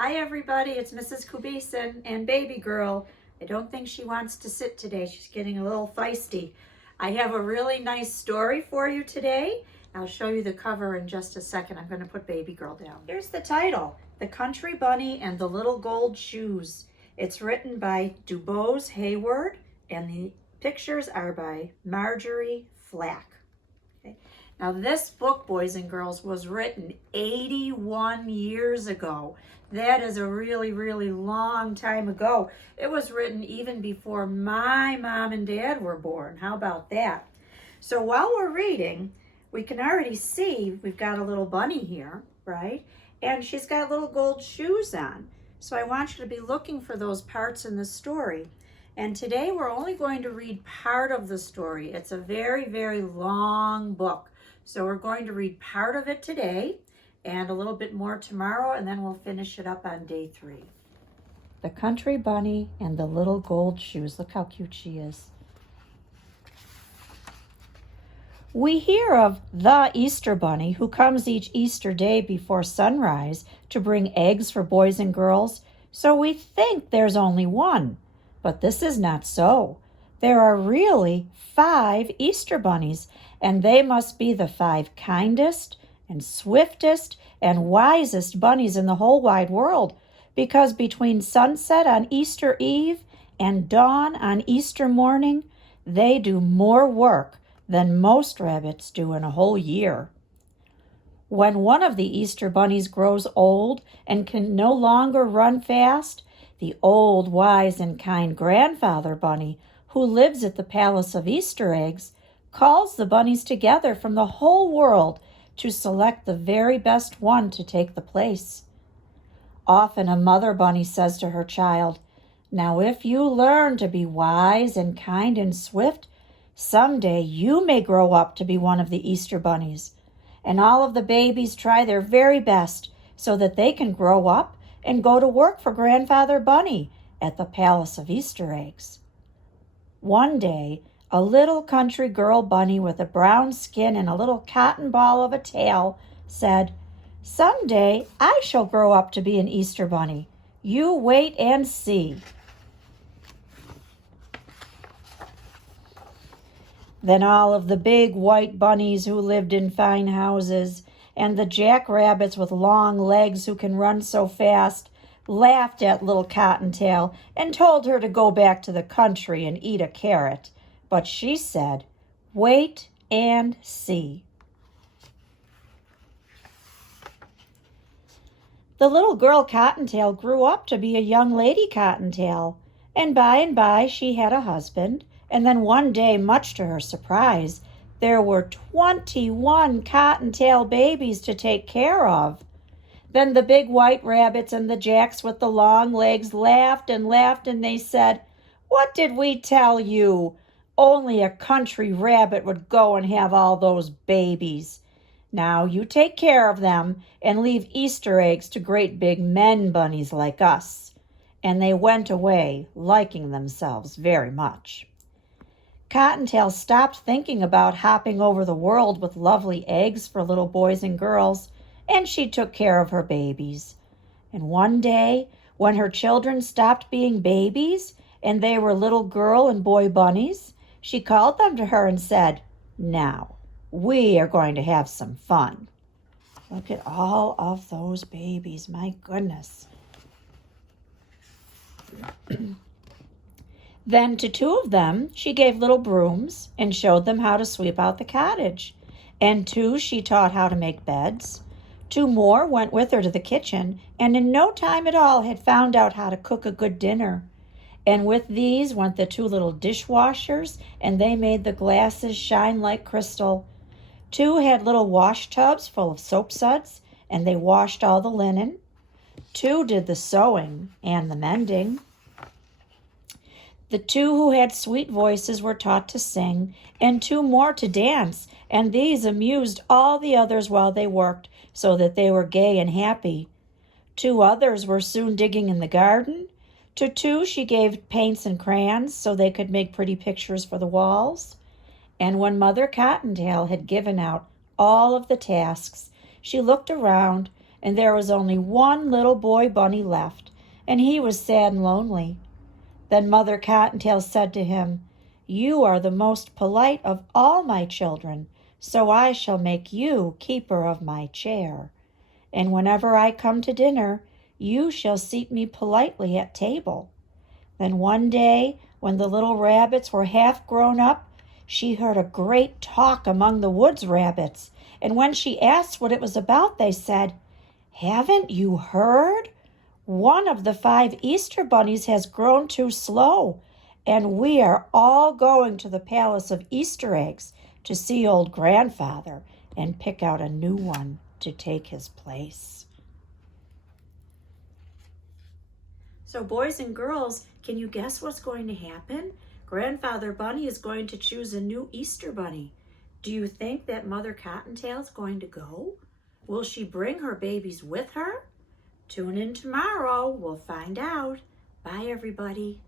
Hi everybody, it's Mrs. Kubisin and baby girl. I don't think she wants to sit today. She's getting a little feisty. I have a really nice story for you today. I'll show you the cover in just a second. I'm going to put baby girl down. Here's the title, The Country Bunny and the Little Gold Shoes. It's written by DuBose Hayward and the pictures are by Marjorie Flack. Okay. Now this book, boys and girls, was written 81 years ago. That is a really, really long time ago. It was written even before my mom and dad were born. How about that? So while we're reading, we can already see we've got a little bunny here, right? And she's got little gold shoes on. So I want you to be looking for those parts in the story. And today we're only going to read part of the story. It's a very, very long book. So we're going to read part of it today and a little bit more tomorrow, and then we'll finish it up on day 3. The Country Bunny and the Little Gold Shoes. Look how cute she is. We hear of the Easter Bunny who comes each Easter day before sunrise to bring eggs for boys and girls, so we think there's only one. But this is not so. There are really 5 Easter bunnies, and they must be the 5 kindest and swiftest and wisest bunnies in the whole wide world, because between sunset on Easter Eve and dawn on Easter morning, they do more work than most rabbits do in a whole year. When one of the Easter bunnies grows old and can no longer run fast, the old, wise, and kind grandfather bunny, who lives at the Palace of Easter Eggs, calls the bunnies together from the whole world to select the very best one to take the place. Often a mother bunny says to her child, "Now if you learn to be wise and kind and swift, someday you may grow up to be one of the Easter bunnies." And all of the babies try their very best so that they can grow up and go to work for Grandfather Bunny at the Palace of Easter Eggs. One day, a little country girl bunny with a brown skin and a little cotton ball of a tail said, "Someday I shall grow up to be an Easter bunny. You wait and see." Then all of the big white bunnies who lived in fine houses and the jackrabbits with long legs who can run so fast laughed at little Cottontail and told her to go back to the country and eat a carrot. But she said, "Wait and see." The little girl Cottontail grew up to be a young lady Cottontail, and by she had a husband, and then one day, much to her surprise, there were 21 Cottontail babies to take care of. Then the big white rabbits and the jacks with the long legs laughed, and they said, "What did we tell you? Only a country rabbit would go and have all those babies. Now you take care of them and leave Easter eggs to great big men bunnies like us." And they went away, liking themselves very much. Cottontail stopped thinking about hopping over the world with lovely eggs for little boys and girls, and she took care of her babies. And one day, when her children stopped being babies and they were little girl and boy bunnies, she called them to her and said, "Now, we are going to have some fun." Look at all of those babies, my goodness. Then to 2 of them, she gave little brooms and showed them how to sweep out the cottage. And 2 she taught how to make beds. 2 more went with her to the kitchen, and in no time at all had found out how to cook a good dinner. And with these went the 2 little dishwashers, and they made the glasses shine like crystal. 2 had little wash tubs full of soap suds, and they washed all the linen. 2 did the sewing and the mending. The 2 who had sweet voices were taught to sing, and 2 more to dance, and these amused all the others while they worked, so that they were gay and happy. 2 others were soon digging in the garden. To 2 she gave paints and crayons so they could make pretty pictures for the walls. And when Mother Cottontail had given out all of the tasks, she looked around and there was only one little boy bunny left, and he was sad and lonely. Then Mother Cottontail said to him, "You are the most polite of all my children, so I shall make you keeper of my chair. And whenever I come to dinner, you shall seat me politely at table." Then one day, when the little rabbits were half grown up, she heard a great talk among the woods rabbits, and when she asked what it was about, they said, "Haven't you heard? One of the 5 Easter bunnies has grown too slow, and we are all going to the Palace of Easter Eggs to see old grandfather and pick out a new one to take his place." So boys and girls, can you guess what's going to happen? Grandfather Bunny is going to choose a new Easter bunny. Do you think that Mother Cottontail is going to go? Will she bring her babies with her? Tune in tomorrow. We'll find out. Bye, everybody.